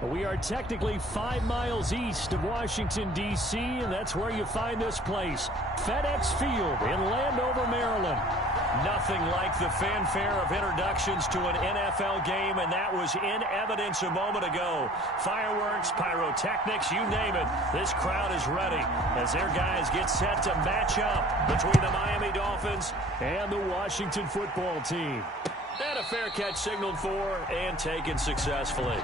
We are technically 5 miles east of Washington, D.C., and that's where you find this place, FedEx Field in Landover, Maryland. Nothing like the fanfare of introductions to an NFL game, and that was in evidence a moment ago. Fireworks, pyrotechnics, you name it. This crowd is ready as their guys get set to match up between the Miami Dolphins and the Washington football team. And a fair catch signaled for and taken successfully.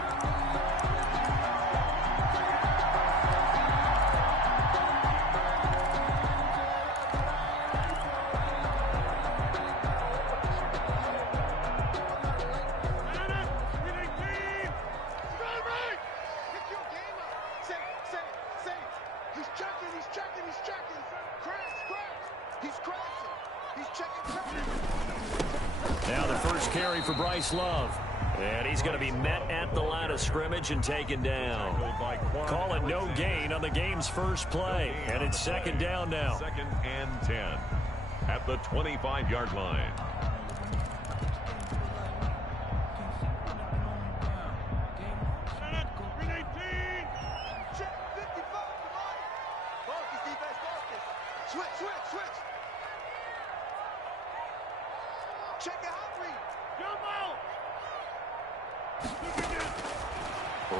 Love, and he's going to be met at the line of scrimmage and taken down. Call it no gain on the game's first play, and it's second down now. 2nd and 10 at the 25-yard line.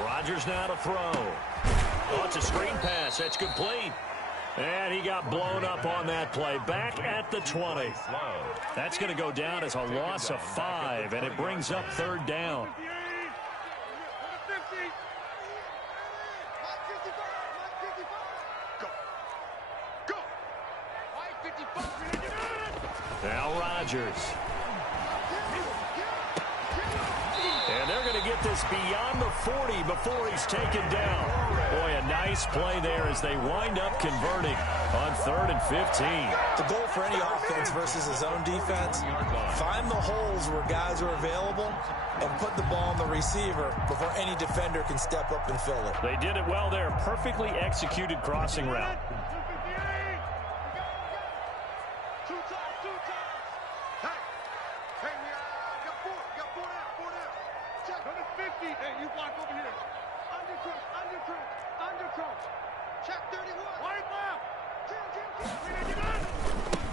Rodgers now to throw. Oh, it's a screen pass. That's complete. And he got blown up on that play. Back at the 20. That's going to go down as a loss of 5, and it brings up third down. Now Rodgers. And they're going to get this beyond the 40 before he's taken down. Boy, a nice play there as they wind up converting on 3rd and 15. The goal for any offense versus his own defense, find the holes where guys are available and put the ball on the receiver before any defender can step up and fill it. They did it well there. Perfectly executed crossing route.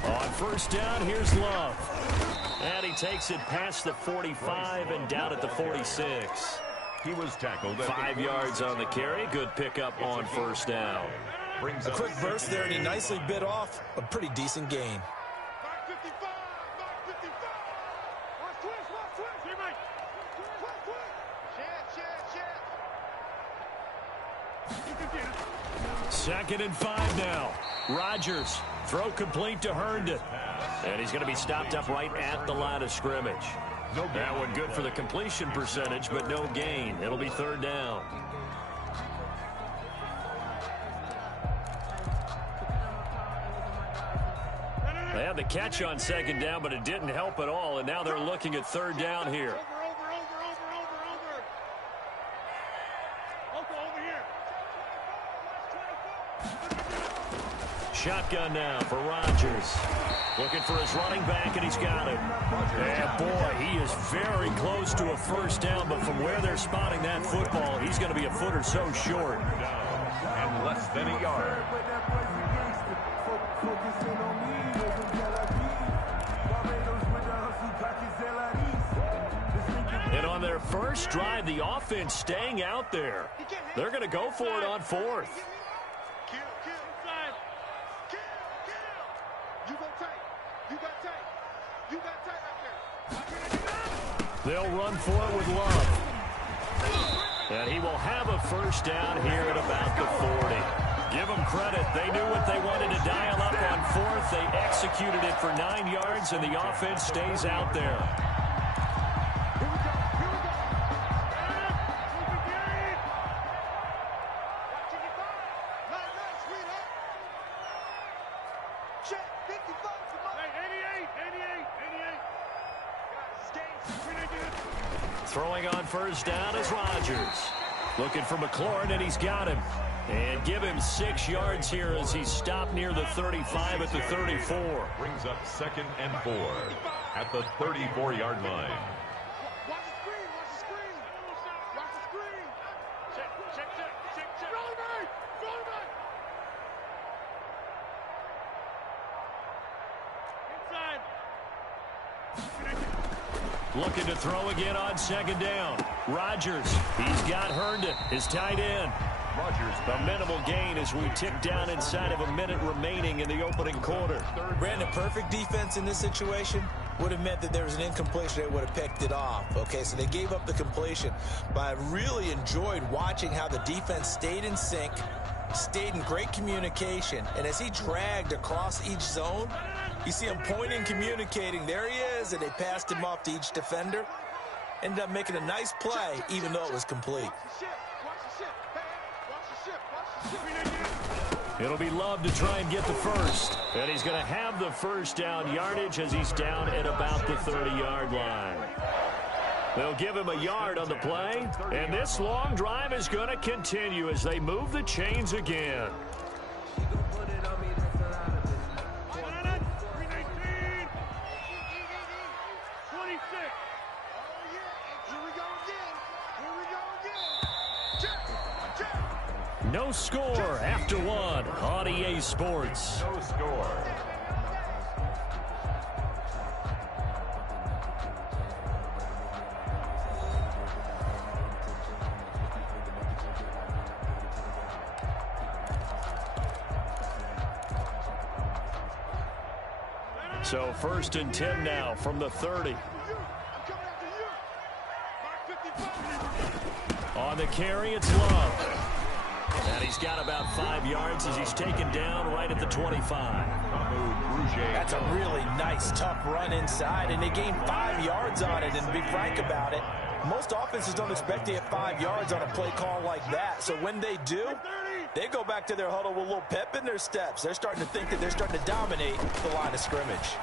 On first down, here's Love. And he takes it past the 45 and down at the 46. He was tackled. 5 yards on the carry. Good pickup on first down. A quick burst there, and he nicely bit off a pretty decent gain. Second and 5 now. Rodgers, throw complete to Herndon. And he's going to be stopped up right at the line of scrimmage. That one good for the completion percentage, but no gain. It'll be third down. They had the catch on second down, but it didn't help at all, and now they're looking at third down here. Shotgun now for Rodgers. Looking for his running back, and he's got him. And boy, he is very close to a first down, but from where they're spotting that football, he's going to be a foot or so short. And less than a yard. And on their first drive, the offense staying out there. They're going to go for it on 4th. They'll run for it with Love. And he will have a first down here at about the 40. Give them credit. They knew what they wanted to dial up on 4th. They executed it for 9 yards, and the offense stays out there. Throwing on first down is Rodgers. Looking for McLaurin, and he's got him. And give him 6 yards here as he's stopped near the 35 at the 34. Brings up 2nd and 4 at the 34-yard line. Looking to throw again on second down. Rodgers, he's got Herndon, his tight end. Rodgers, a minimal gain as we tick down inside of a minute remaining in the opening quarter. Brandon, perfect defense in this situation would have meant that there was an incompletion. They would have picked it off. Okay, so they gave up the completion. But I really enjoyed watching how the defense stayed in sync, stayed in great communication, and as he dragged across each zone, you see him pointing, communicating. There he is, and they passed him off to each defender. Ended up making a nice play, even though it was complete. It'll be Love to try and get the first. And he's going to have the first down yardage as he's down at about the 30-yard line. They'll give him a yard on the play. And this long drive is going to continue as they move the chains again. No score after one on EA Sports. no score. So 1st and 10 now from the 30. On the carry, it's Love. And he's got about 5 yards as he's taken down right at the 25. That's a really nice, tough run inside, and they gained 5 yards on it. And to be frank about it, most offenses don't expect to get 5 yards on a play call like that. So when they do, they go back to their huddle with a little pep in their steps. They're starting to think that they're starting to dominate the line of scrimmage.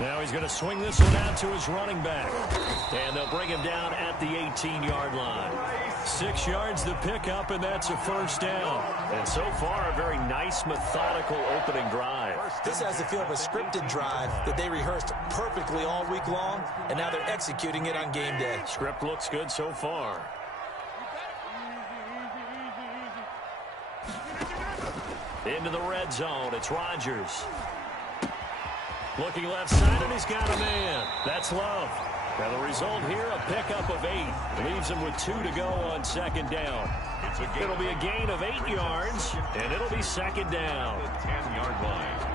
Now he's going to swing this one out to his running back. And they'll bring him down at the 18-yard line. 6 yards to pick up, and that's a first down. And so far, a very nice, methodical opening drive. This has the feel of a scripted drive that they rehearsed perfectly all week long, and now they're executing it on game day. Script looks good so far. Into the red zone, it's Rodgers. Looking left side, and he's got a man. That's Love. Now the result here, a pickup of 8. Leaves him with 2 to go on second down. It'll be a gain of 8 yards, and it'll be second down. 10-yard line.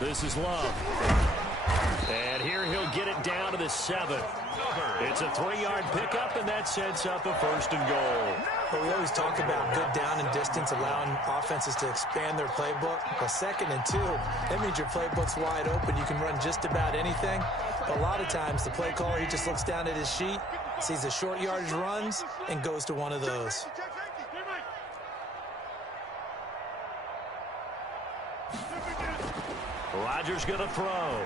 This is Love. And here he'll get it down to the 7. It's a 3-yard pickup, and that sets up a 1st and goal. Well, we always talk about good down and distance, allowing offenses to expand their playbook. But 2nd and 2, that means your playbook's wide open. You can run just about anything. But a lot of times, the play caller, he just looks down at his sheet, sees the short yardage runs, and goes to one of those. Rodgers going to throw.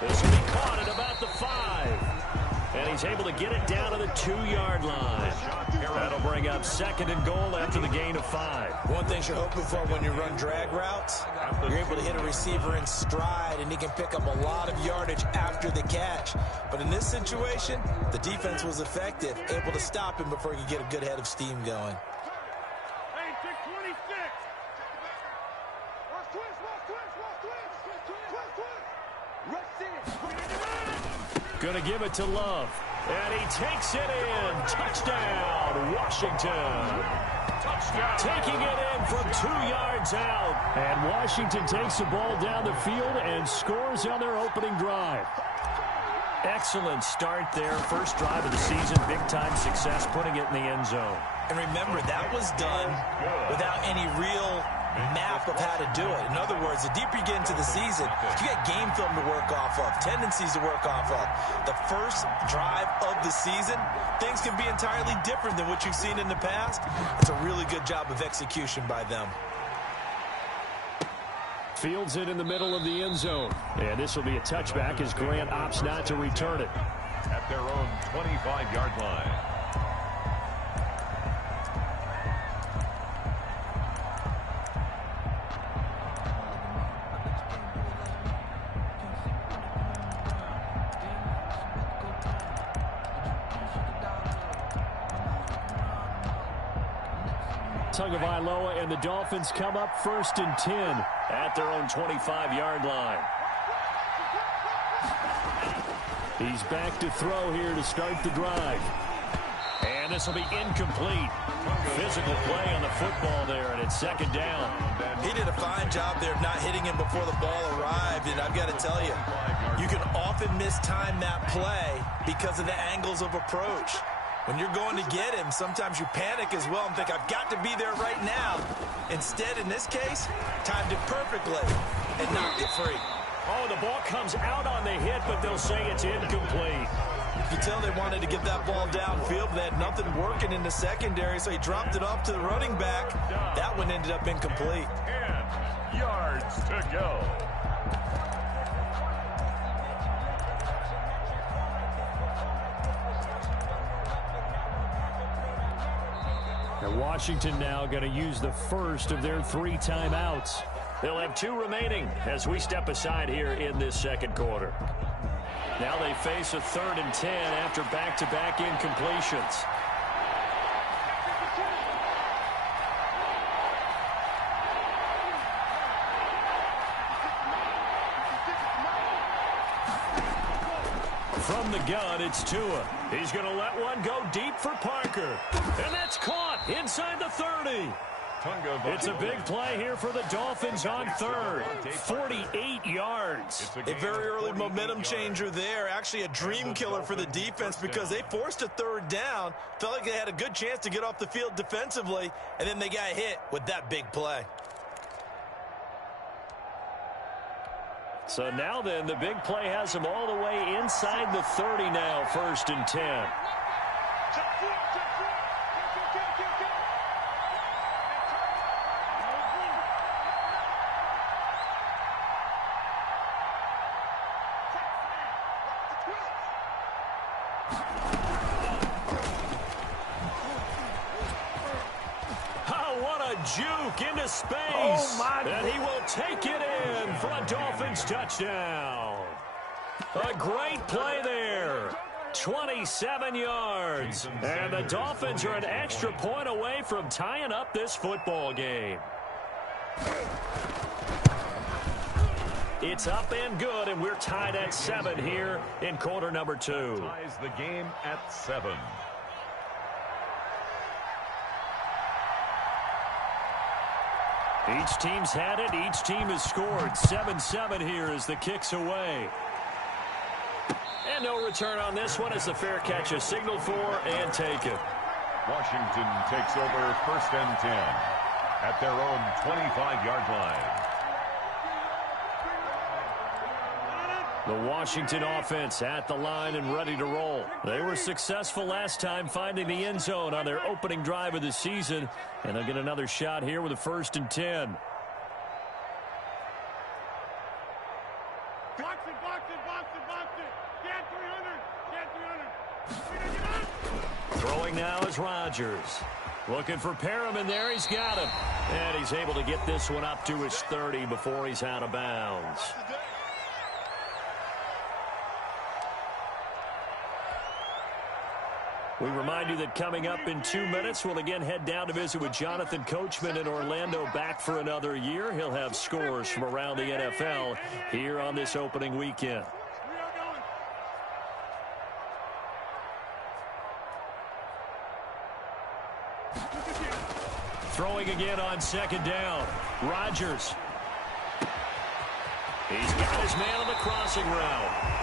This will be caught at about the 5. And he's able to get it down to the 2-yard line. That'll bring up 2nd and goal after the gain of 5. One thing you're hoping for when you run drag routes, you're able to hit a receiver in stride, and he can pick up a lot of yardage after the catch. But in this situation, the defense was effective, able to stop him before he could get a good head of steam going. Going to give it to Love. And he takes it in. Touchdown, Washington. Touchdown. Taking it in from 2 yards out. And Washington takes the ball down the field and scores on their opening drive. Excellent start there. First drive of the season. Big-time success putting it in the end zone. And remember, that was done without any real map of how to do it. In other words, the deeper you get into the season, you got game film to work off of, tendencies to work off of. The first drive of the season, things can be entirely different than what you've seen in the past. It's a really good job of execution by them. Fields it in the middle of the end zone. And this will be a touchback as Grant opts not to return it. At their own 25-yard line. Tagovailoa and the Dolphins come up 1st and 10 at their own 25-yard line. He's back to throw here to start the drive. And this will be incomplete. Physical play on the football there, and it's 2nd down. He did a fine job there of not hitting him before the ball arrived, and I've got to tell you, you can often mistime that play because of the angles of approach. When you're going to get him, sometimes you panic as well and think, I've got to be there right now. Instead, in this case, timed it perfectly and knocked it free. Oh, the ball comes out on the hit, but they'll say it's incomplete. You can tell they wanted to get that ball downfield, but they had nothing working in the secondary, so he dropped it off to the running back. That one ended up incomplete. 10 yards to go. And Washington now going to use the first of their 3 timeouts. They'll have 2 remaining as we step aside here in this 2nd quarter. Now they face a 3rd and 10 after back-to-back incompletions. From the gun, it's Tua. He's going to let one go deep for Parker. And that's caught inside the 30. It's a big play here for the Dolphins on 3rd. 48 yards. A very early momentum changer there. Actually a dream killer for the defense because they forced a 3rd down. Felt like they had a good chance to get off the field defensively, and then they got hit with that big play. So now then, the big play has them all the way inside the 30 now, 1st and 10. Juke into space. And he will take it in for a Dolphins touchdown. A great play there. 27 yards. And the Dolphins are an extra point away from tying up this football game. It's up and good, and we're tied at 7 here in quarter number 2. Ties the game at 7. Each team's had it. Each team has scored. 7-7 here as the kick's away. And no return on this one as the fair catch is signaled for and taken. Washington takes over 1st and 10 at their own 25-yard line. The Washington offense at the line and ready to roll. They were successful last time finding the end zone on their opening drive of the season. And they'll get another shot here with a 1st and 10. Box it. Get 300. Throwing now is Rodgers. Looking for Perriman there. He's got him. And he's able to get this one up to his 30 before he's out of bounds. We remind you that coming up in 2 minutes, we'll again head down to visit with Jonathan Coachman in Orlando, back for another year. He'll have scores from around the NFL here on this opening weekend. Throwing again on 2nd down. Rodgers. He's got his man on the crossing route.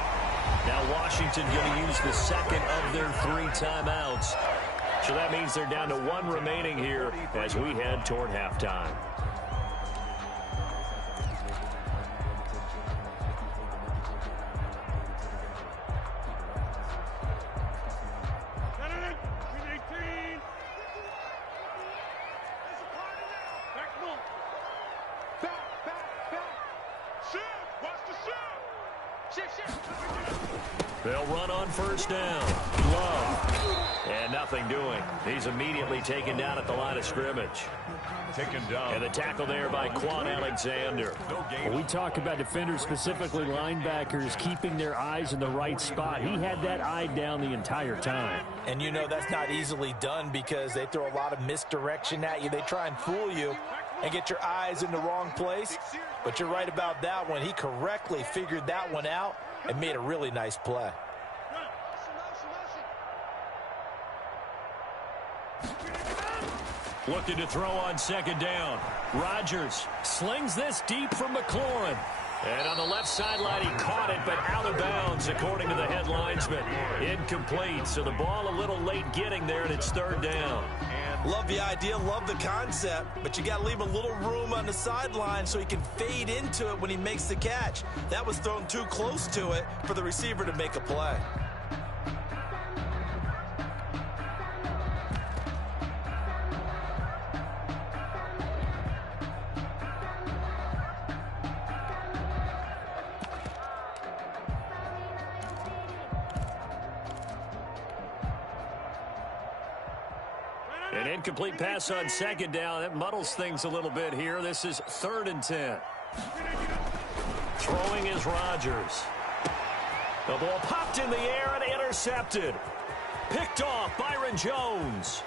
Now Washington going to use the 2nd of their 3 timeouts. So that means they're down to 1 remaining here as we head toward halftime. They'll run on first down. Love. And nothing doing. He's immediately taken down at the line of scrimmage. Taken down. And the tackle there by Quan Alexander. When we talk about defenders, specifically linebackers, keeping their eyes in the right spot, he had that eye down the entire time. And you know that's not easily done because they throw a lot of misdirection at you. They try and fool you and get your eyes in the wrong place. But you're right about that one. He correctly figured that one out and made a really nice play. Looking to throw on second down. Rodgers slings this deep from McLaurin. And on the left sideline, he caught it, but out of bounds, according to the head linesman. Incomplete, so the ball a little late getting there, and it's third down. Love the idea, love the concept, but you got to leave a little room on the sideline so he can fade into it when he makes the catch. That was thrown too close to it for the receiver to make a play. An incomplete pass on second down. That muddles things a little bit here. This is 3rd and 10. Throwing is Rodgers. The ball popped in the air and intercepted. Picked off Byron Jones.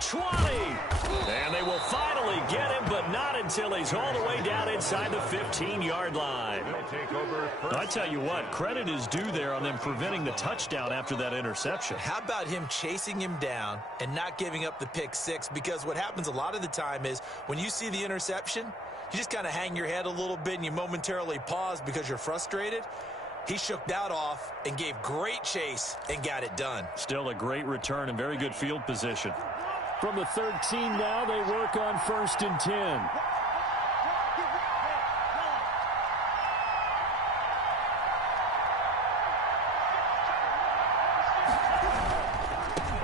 20. And they will finally get him, but not until he's all the way down inside the 15-yard line. I tell you what, credit is due there on them preventing the touchdown after that interception. How about him chasing him down and not giving up the pick six? Because what happens a lot of the time is when you see the interception, you just kind of hang your head a little bit and you momentarily pause because you're frustrated. He shook that off and gave great chase and got it done. Still a great return and very good field position. From the 13 now, they work on 1st and 10.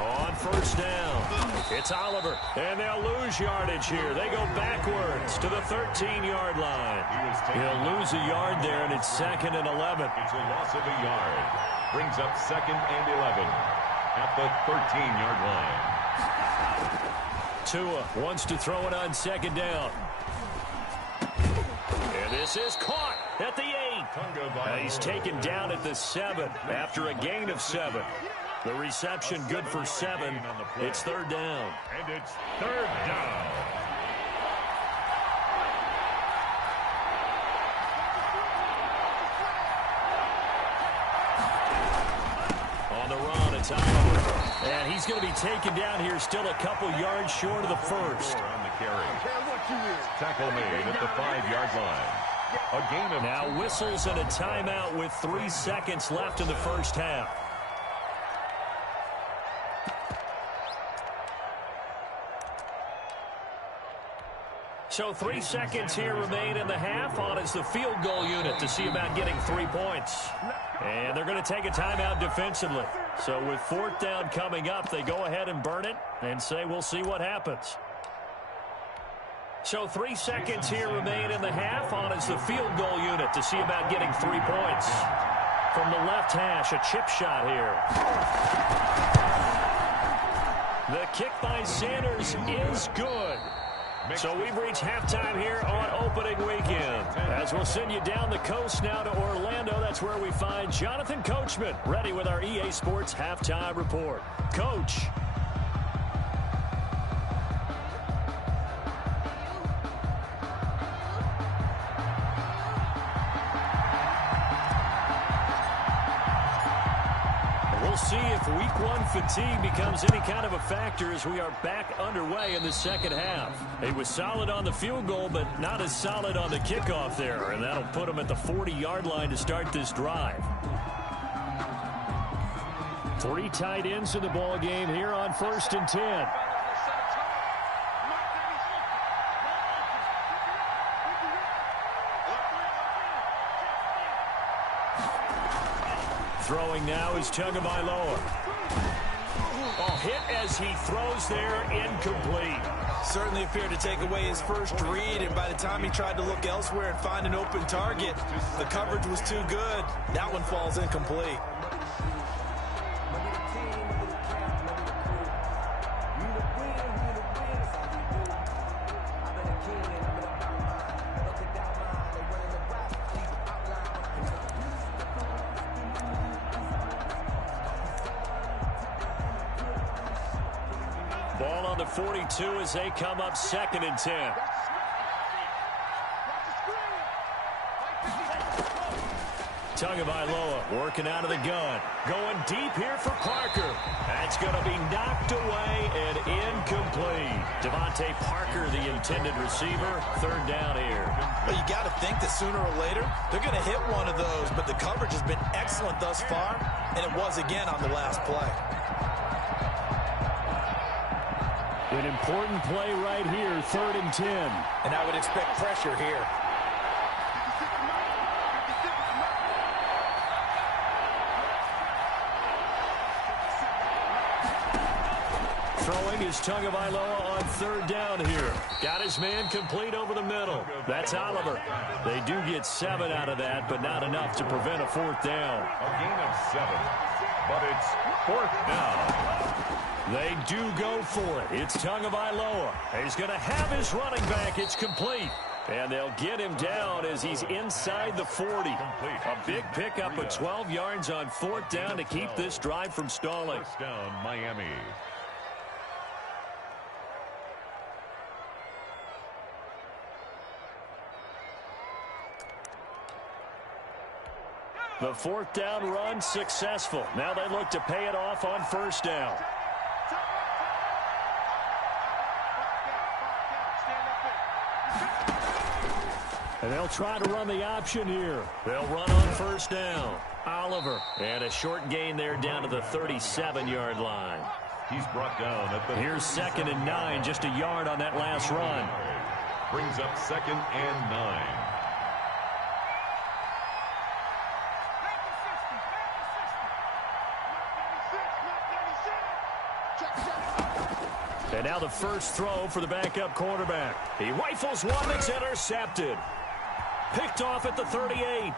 On first down, it's Oliver, and they'll lose yardage here. They go backwards to the 13-yard line. He'll lose a yard there, and it's 2nd and 11. It's a loss of a yard. Brings up 2nd and 11 at the 13-yard line. Tua wants to throw it on second down. And this is caught at the 8. He's taken down at the 7 after a gain of 7. The reception good for 7. It's 3rd down. And it's 3rd down. On the run, it's Oliver. And he's going to be taken down here, still a couple yards short of the first. On the carry. Tackle made at the 5-yard line. A gain of now whistles and a timeout with 3 seconds left in the first half. So 3 seconds here remain in the half. On is the field goal unit to see about getting 3 points. And they're going to take a timeout defensively. So with 4th down coming up, they go ahead and burn it and say we'll see what happens. So 3 seconds here remain in the half. On is the field goal unit to see about getting 3 points. From the left hash, a chip shot here. The kick by Sanders is good. So we've reached halftime here on opening weekend. As we'll send you down the coast now to Orlando, that's where we find Jonathan Coachman ready with our EA Sports Halftime Report. Coach. We'll see if week 1 fatigue becomes any kind of a factor as we are back underway in the second half. He was solid on the field goal, but not as solid on the kickoff there, and that'll put him at the 40-yard line to start this drive. 3 tight ends in the ball game here on 1st and 10. Throwing now is Tagovailoa. Hit as he throws there, incomplete. Certainly appeared to take away his first read, and by the time he tried to look elsewhere and find an open target, the coverage was too good. That one falls incomplete. Ball on the 42 as they come up 2nd and 10. Tagovailoa working out of the gun. Going deep here for Parker. That's going to be knocked away and incomplete. Devontae Parker, the intended receiver. 3rd down here. Well, you got to think that sooner or later they're going to hit one of those, but the coverage has been excellent thus far, and it was again on the last play. An important play right here, 3rd and 10. And I would expect pressure here. Throwing is Tagovailoa on 3rd down here. Got his man complete over the middle. That's Oliver. They do get 7 out of that, but not enough to prevent a 4th down. A gain of 7, but it's 4th down. They do go for it. It's Tagovailoa. He's going to have his running back. It's complete. And they'll get him down as he's inside the 40. A big pickup of 12 yards on 4th down to keep this drive from stalling. 1st down, Miami. The 4th down run successful. Now they look to pay it off on 1st down. And they'll try to run the option here. They'll run on 1st down. Oliver. And a short gain there down to the 37-yard line. He's brought down at the... Here's 2nd and 9, just a yard on that last run. Brings up 2nd and 9. And now the first throw for the backup quarterback. He rifles one that's intercepted. Picked off at the 38.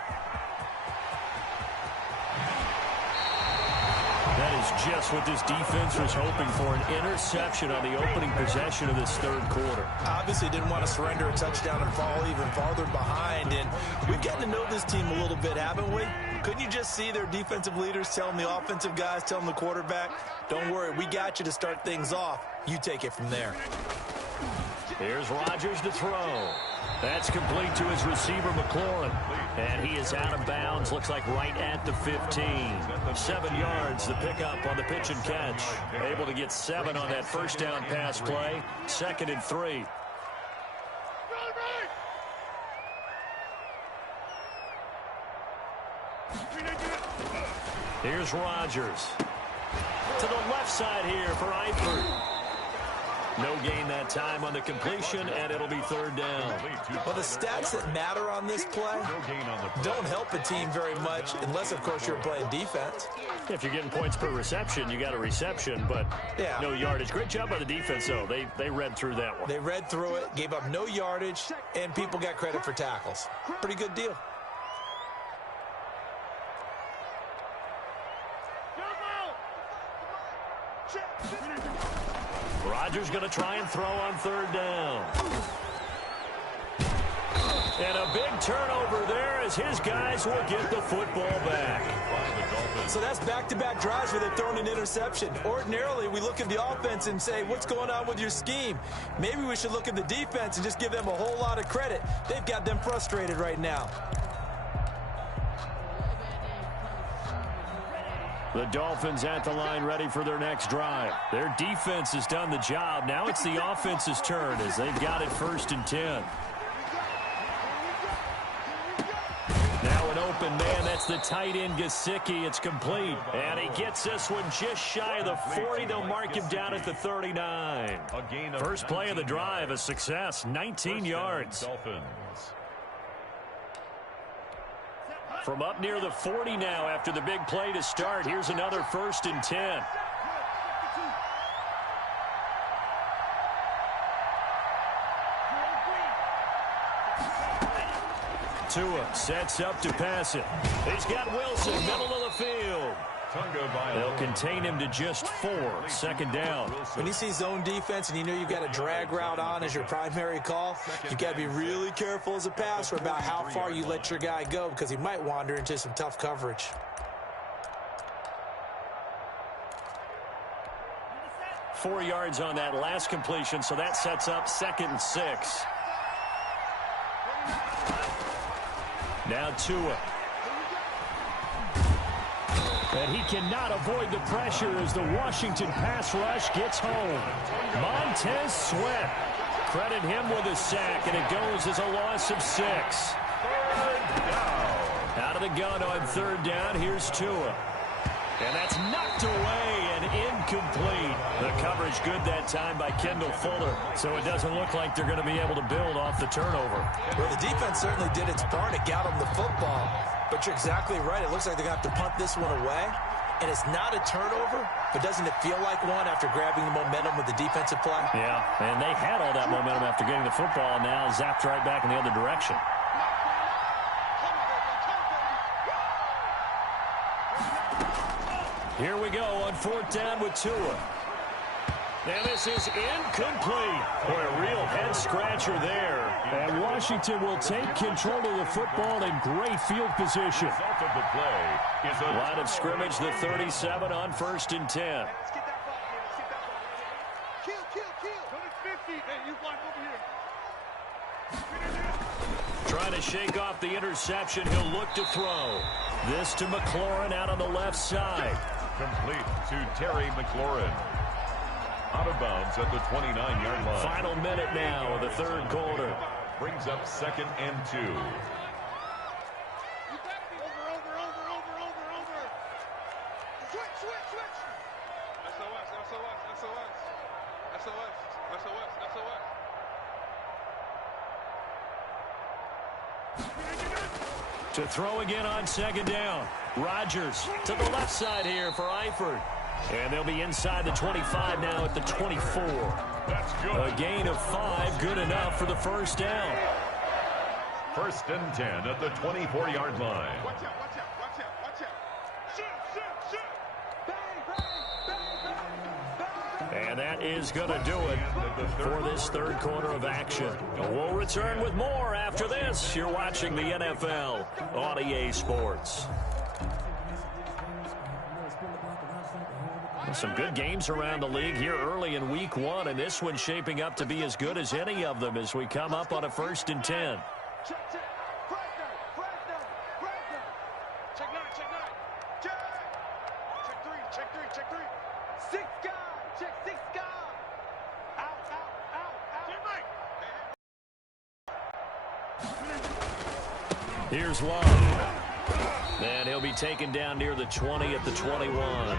That is just what this defense was hoping for, an interception on the opening possession of this 3rd quarter. Obviously didn't want to surrender a touchdown and fall even farther behind, and we've gotten to know this team a little bit, haven't we? Couldn't you just see their defensive leaders telling the offensive guys, telling the quarterback, don't worry, we got you to start things off. You take it from there. Here's Rodgers to throw. That's complete to his receiver, McLaurin. And he is out of bounds, looks like right at the 15. 7 yards, the pickup on the pitch and catch. Able to get 7 on that 1st down pass play. 2nd and 3. Here's Rodgers. To the left side here for Eifert. No gain that time on the completion, and it'll be 3rd down. Well, the stats that matter on this play don't help a team very much unless, of course, you're playing defense. If you're getting points per reception, you got a reception, but no yardage. Great job by the defense, though. They read through that one. They read through it, gave up no yardage, and people got credit for tackles. Pretty good deal. Rodgers going to try and throw on 3rd down. And a big turnover there as his guys will get the football back. So that's back-to-back drives where they've thrown an interception. Ordinarily, we look at the offense and say, what's going on with your scheme? Maybe we should look at the defense and just give them a whole lot of credit. They've got them frustrated right now. The Dolphins at the line ready for their next drive. Their defense has done the job. Now it's the offense's turn as they've got it 1st and 10. Now an open man. That's the tight end, Gesicki. It's complete. And he gets this one just shy of the 40. They'll mark him down at the 39. First play of the drive, a success. 19 yards. From up near the 40 now after the big play to start. Here's another 1st and 10. Tua sets up to pass it. He's got Wilson, middle of the field. They'll contain him to just 4. Second down. When you see zone defense and you know you've got a drag route on as your primary call, you've got to be really careful as a passer about how far you let your guy go because he might wander into some tough coverage. Four yards on that last completion, so that sets up 2nd and 6. Now Tua. And he cannot avoid the pressure as the Washington pass rush gets home. Montez Sweat. Credit him with a sack, and it goes as a loss of 6. Out of the gun on 3rd down, here's Tua. And that's knocked away and incomplete. The coverage good that time by Kendall Fuller, so it doesn't look like they're going to be able to build off the turnover. Well, the defense certainly did its part. It got them the football. But you're exactly right. It looks like they're going to have to punt this one away. And it's not a turnover, but doesn't it feel like one after grabbing the momentum with the defensive play? Yeah, and they had all that momentum after getting the football, and now zapped right back in the other direction. Here we go on 4th down with Tua. And this is incomplete. Boy, a real head-scratcher there. And Washington will take control of the football in great field position. Line of scrimmage, the 37 on 1st and 10. Let's get that ball here. Let's get that ball here. Kill. Go to 50. Hey, you block over here. Trying to shake off the interception. He'll look to throw. This to McLaurin out on the left side. Complete to Terry McLaurin. Out of bounds at the 29-yard line. Final minute now of the 3rd quarter. Brings up 2nd and 2. Over. Switch. SOS. To throw again on 2nd down. Rodgers to the left side here for Eifert. And they'll be inside the 25 now at the 24. That's good. A gain of 5, good enough for the 1st down. 1st and 10 at the 24-yard line. Watch out. Shoot. Bang. And that is going to do it for this 3rd quarter of action. We'll return with more after this. You're watching the NFL on EA Sports. Some good games around the league here early in week 1, and this one's shaping up to be as good as any of them as we come up on a 1st and 10. Check. Check 9. Check 3. 6 guy. Check 6 guy. Out. Check, Mike. Here's Love. And he'll be taken down near the 20 at the 21.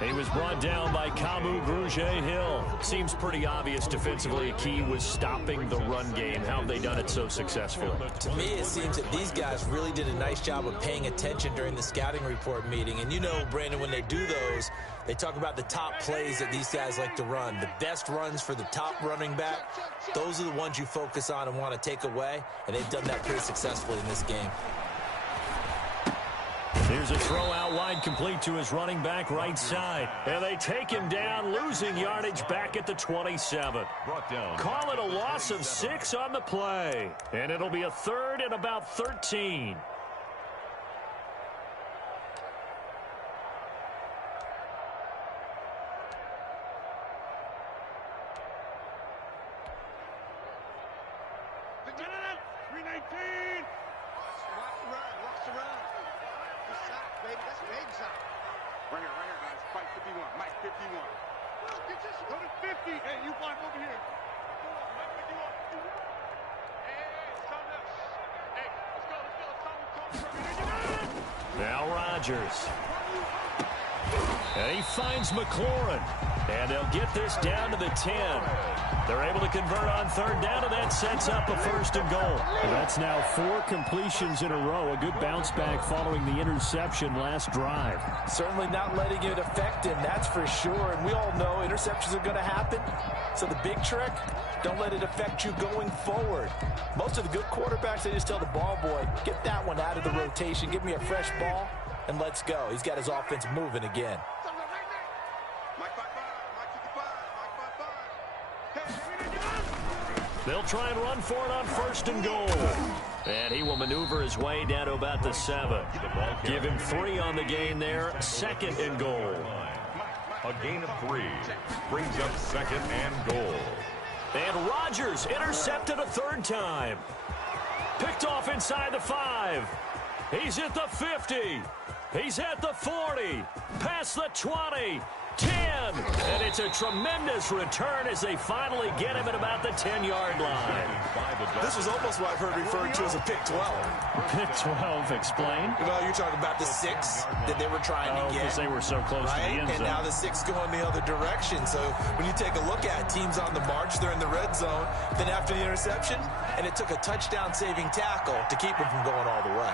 He was brought down by Kamu Grugier-Hill. Seems pretty obvious defensively a key was stopping the run game. How have they done it so successfully? To me, it seems that these guys really did a nice job of paying attention during the scouting report meeting. And you know, Brandon, when they do those, they talk about the top plays that these guys like to run. The best runs for the top running back, those are the ones you focus on and want to take away. And they've done that pretty successfully in this game. Here's a throw out wide, complete to his running back right side. And they take him down, losing yardage back at the 27. Brought down. Call it a loss of 6 on the play. And it'll be a 3rd and about 13. Right here, guys. Fight 51. Mike 51. Go to 50. Hey, you block over here. Mike 51. Hey, it's time to... Hey, let's go. It's time to... Now Rodgers. And he finds McLaurin. And they'll get this down to the 10. They're able to convert on third down, and that sets up a 1st and goal. That's now 4 completions in a row. A good bounce back following the interception last drive. Certainly not letting it affect him, that's for sure. And we all know interceptions are going to happen. So the big trick, don't let it affect you going forward. Most of the good quarterbacks, they just tell the ball boy, get that one out of the rotation, give me a fresh ball, and let's go. He's got his offense moving again. They'll try and run for it on 1st and goal. And he will maneuver his way down to about the 7. Give him 3 on the gain there. 2nd and goal. A gain of 3 brings up 2nd and goal. And Rodgers intercepted a 3rd time. Picked off inside the 5. He's at the 50. He's at the 40. Past the 20. 10. And it's a tremendous return as they finally get him at about the 10-yard line. This was almost what I've heard referred to as a pick 12. Pick 12, explain. Well, you're talking about the 6 that they were trying to get. Because they were so close to the end zone. And now the 6 going the other direction. So when you take a look at teams on the march, they're in the red zone. Then after the interception, and it took a touchdown-saving tackle to keep them from going all the way.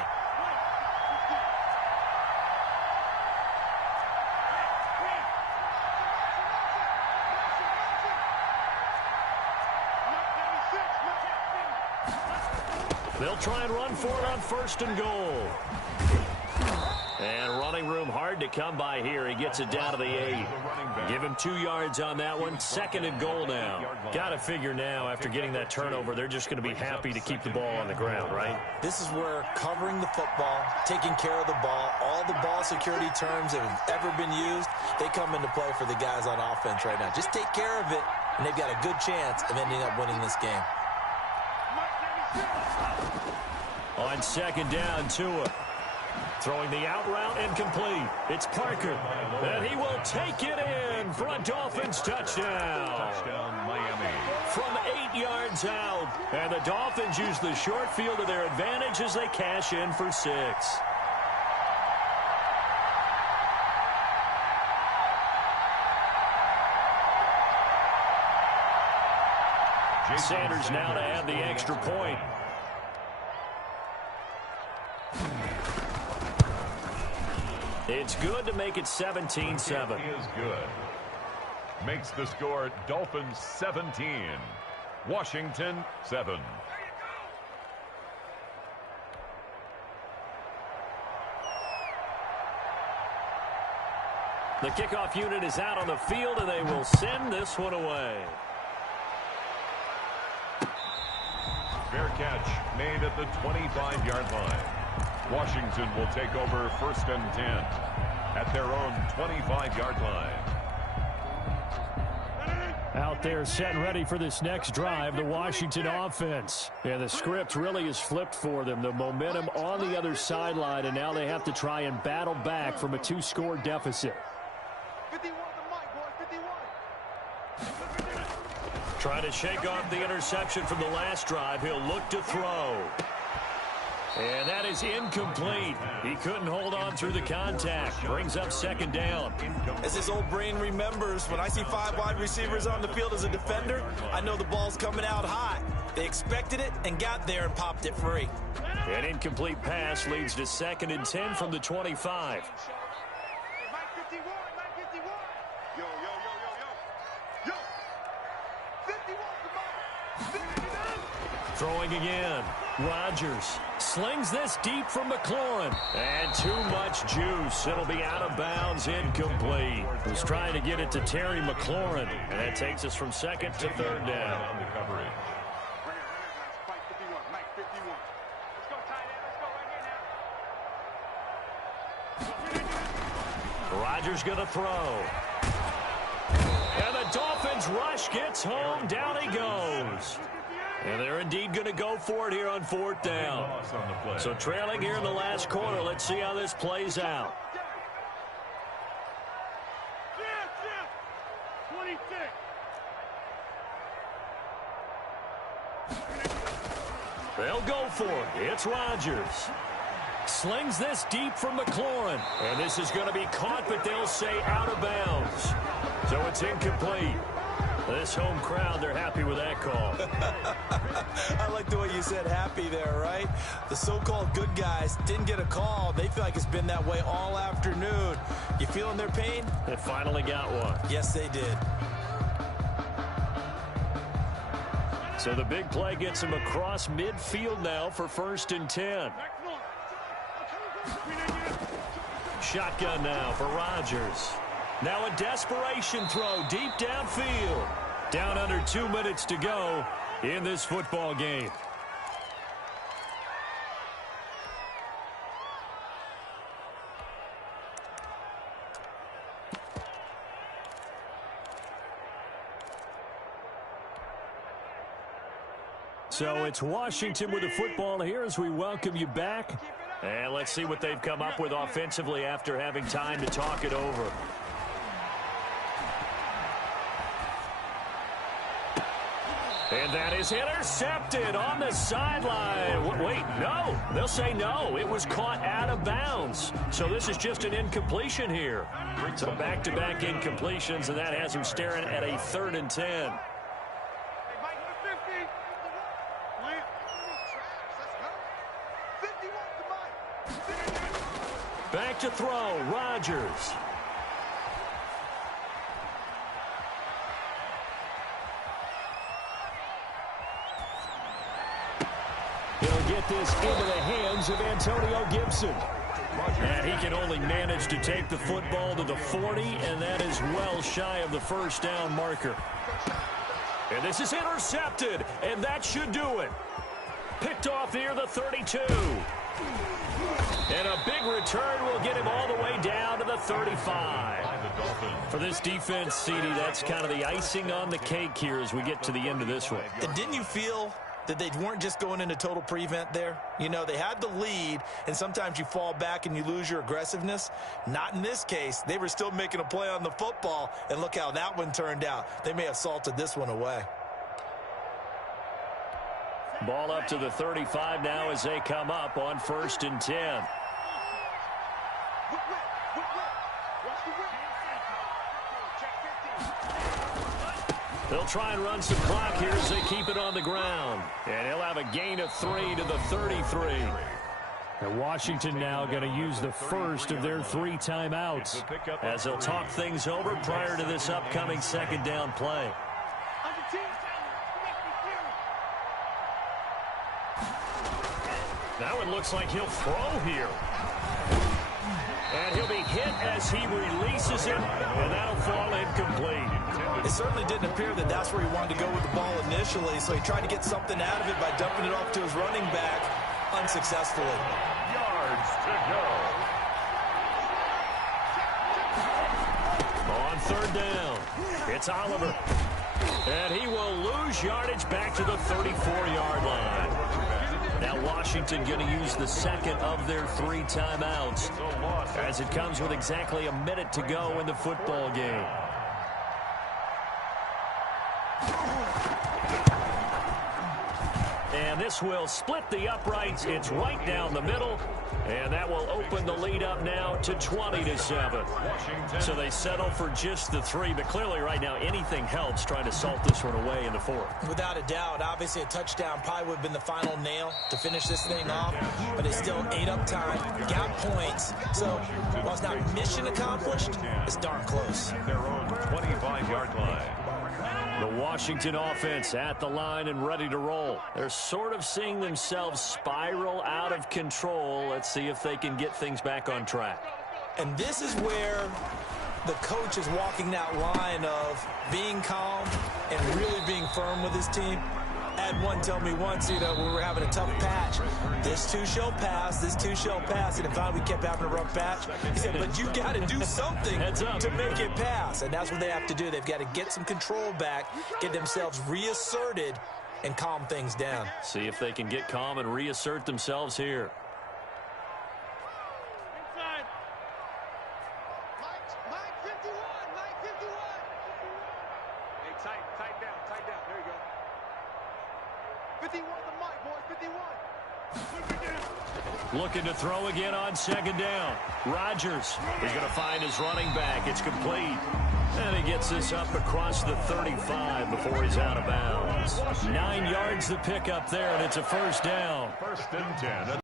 They'll try and run for it on 1st and goal. And running room hard to come by here. He gets it down to the 8. Give him 2 yards on that one. 2nd and goal now. Got to figure now, after getting that turnover, they're just going to be happy to keep the ball on the ground, right? This is where covering the football, taking care of the ball, all the ball security terms that have ever been used, they come into play for the guys on offense right now. Just take care of it, and they've got a good chance of ending up winning this game. On 2nd down, Tua. Throwing the out route incomplete. It's Parker. And he will take it in for a Dolphins touchdown. Touchdown, Miami. From 8 yards out. And the Dolphins use the short field to their advantage as they cash in for 6. Sanders now to add the extra point. It's good to make it 17-7. Is good. Makes the score Dolphins 17. Washington 7. The kickoff unit is out on the field, and they will send this one away. Fair catch made at the 25-yard line. Washington will take over 1st and 10 at their own 25-yard line. Out there set and ready for this next drive, the Washington offense. Yeah, the script really is flipped for them. The momentum on the other sideline, and now they have to try and battle back from a 2-score deficit. 51 to Mike, boy, 51. Trying to shake off the interception from the last drive. He'll look to throw. And that is incomplete. He couldn't hold on through the contact. Brings up 2nd down. As his old brain remembers, when I see 5 wide receivers on the field as a defender, I know the ball's coming out hot. They expected it and got there and popped it free. An incomplete pass leads to 2nd and 10 from the 25. Mike 51, Mike 51. Yo, yo, yo, yo, yo. Yo. 51 to Mike. 59. Throwing again. Rodgers slings this deep from McLaurin. And too much juice. It'll be out of bounds, incomplete. Was trying to get it to Terry McLaurin. And that takes us from 2nd to 3rd down. On the coverage. Mike 51, Mike 51. Let's go, tight end. Let's go right here now. Rodgers going to throw. And the Dolphins rush gets home. Down he goes. And they're indeed going to go for it here on 4th down. So trailing here in the last quarter. Let's see how this plays out. 26. They'll go for it. It's Rodgers. Slings this deep from McLaurin. And this is going to be caught, but they'll say out of bounds. So it's incomplete. This home crowd, they're happy with that call. I like the way you said happy there, right? The so-called good guys didn't get a call. They feel like it's been that way all afternoon. You feeling their pain? They finally got one. Yes, they did. So the big play gets him across midfield now for 1st and 10. Shotgun now for Rodgers. Now a desperation throw deep downfield. Down under 2 minutes to go in this football game. So it's Washington with the football here as we welcome you back. And let's see what they've come up with offensively after having time to talk it over. And that is intercepted on the sideline. Wait, no. They'll say no. It was caught out of bounds. So this is just an incompletion here. So back-to-back incompletions, and that has him staring at a 3rd and 10. Back to throw, Rodgers. He'll get this into the hands of Antonio Gibson. And he can only manage to take the football to the 40, and that is well shy of the 1st down marker. And this is intercepted, and that should do it. Picked off near the 32. And a big return will get him all the way down to the 35. For this defense, CD, that's kind of the icing on the cake here as we get to the end of this one. And didn't you feel that they weren't just going into total prevent there? You know, they had the lead, and sometimes you fall back and you lose your aggressiveness. Not in this case. They were still making a play on the football, and look how that one turned out. They may have salted this one away. Ball up to the 35 now as they come up on 1st and 10. They'll try and run some clock here as they keep it on the ground. And he'll have a gain of 3 to the 33. And Washington now going to use the first of their 3 timeouts as they'll talk things over prior to this upcoming 2nd down play. That one looks like he'll throw here. And he'll be hit as he releases it, and that'll fall incomplete. It certainly didn't appear that that's where he wanted to go with the ball initially, so he tried to get something out of it by dumping it off to his running back unsuccessfully. Yards to go. On 3rd down, it's Oliver. And he will lose yardage back to the 34-yard line. Now Washington going to use the 2nd of their 3 timeouts as it comes with exactly a minute to go in the football game. And this will split the uprights. It's right down the middle. And that will open the lead up now to 20-7. So they settle for just the 3. But clearly right now anything helps trying to salt this one away in the 4th. Without a doubt, obviously a touchdown probably would have been the final nail to finish this thing off. But they still ate up time, got points. So while it's not mission accomplished, it's darn close. Their own 25-yard line. The Washington offense at the line and ready to roll. They're sort of seeing themselves spiral out of control. Let's see if they can get things back on track. And this is where the coach is walking that line of being calm and really being firm with his team. I had one tell me once, you know, when we were having a tough patch, this too shall pass, this too shall pass. And finally we kept having a rough patch. He said, but you got to do something to make it pass. And that's what they have to do. They've got to get some control back, get themselves reasserted, and calm things down. See if they can get calm and reassert themselves here. Looking to throw again on second down. Rodgers is going to find his running back. It's complete. And he gets this up across the 35 before he's out of bounds. 9 yards the pickup there, and it's a first down. First and 10.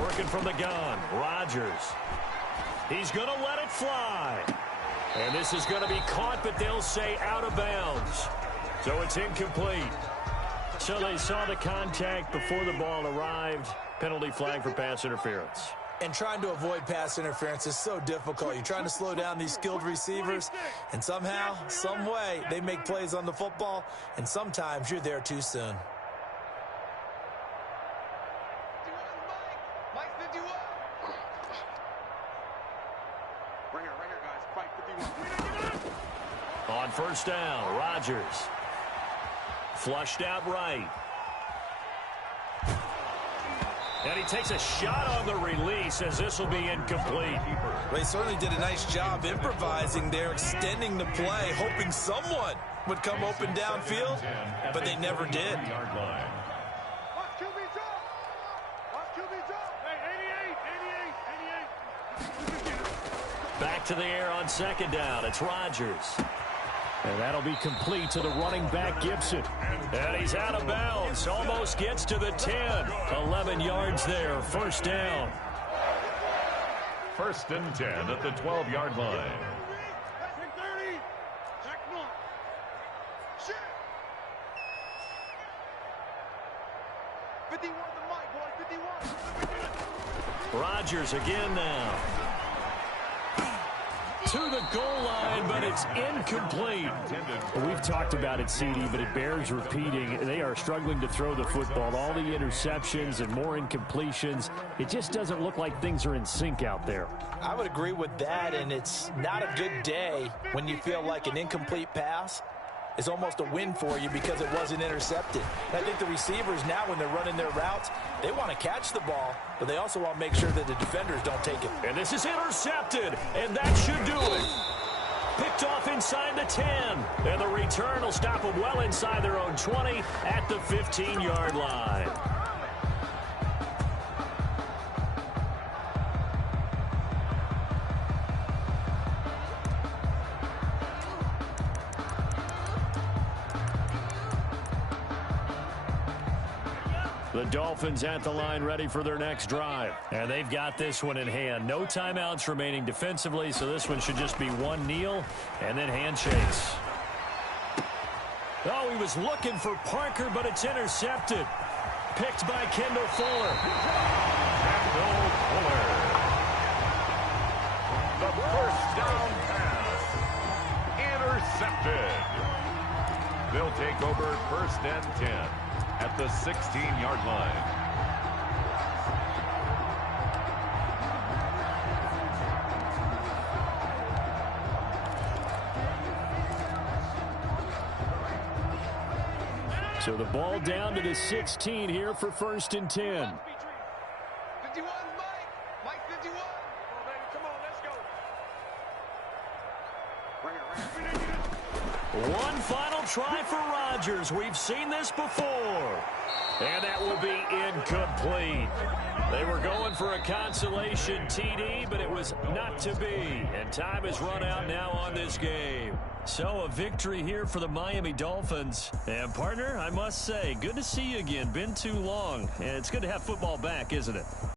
Working from the gun, Rodgers. He's going to let it fly. And this is going to be caught, but they'll say out of bounds. So it's incomplete. So they saw the contact before the ball arrived. Penalty flag for pass interference. And trying to avoid pass interference is so difficult. You're trying to slow down these skilled receivers, and somehow, some way, they make plays on the football, and sometimes you're there too soon. On first down, Rodgers. Flushed out right. And he takes a shot on the release as this will be incomplete. They certainly did a nice job improvising there, extending the play, hoping someone would come open downfield, but they never did. Back to the air on second down. It's Rodgers. And that'll be complete to the running back, Gibson. And he's out of bounds. Almost gets to the 10. 11 yards there. First down. First and 10 at the 12-yard line. Rodgers again now. To the goal line, but it's incomplete. We've talked about it, CD, but it bears repeating. They are struggling to throw the football. All the interceptions and more incompletions. It just doesn't look like things are in sync out there. I would agree with that, and it's not a good day when you feel like an incomplete pass is almost a win for you because it wasn't intercepted. And I think the receivers now, when they're running their routes, they want to catch the ball, but they also want to make sure that the defenders don't take it. And this is intercepted, and that should do it. Picked off inside the 10, and the return will stop them well inside their own 20 at the 15-yard line. The Dolphins at the line ready for their next drive. And they've got this one in hand. No timeouts remaining defensively, so this one should just be one kneel and then handshakes. Oh, he was looking for Parker, but it's intercepted. Picked by Kendall Fuller. Kendall Fuller. The first down pass. Intercepted. They'll take over first and 10. At the 16-yard line. So the ball down to the 16 here for first and 10. 51, Mike 51. Come on, let's go. One final try for Rodgers. We've seen this before. And that will be incomplete. They were going for a consolation TD, but it was not to be. And time has run out now on this game. So a victory here for the Miami Dolphins. And partner, I must say, good to see you again. Been too long. And it's good to have football back, isn't it?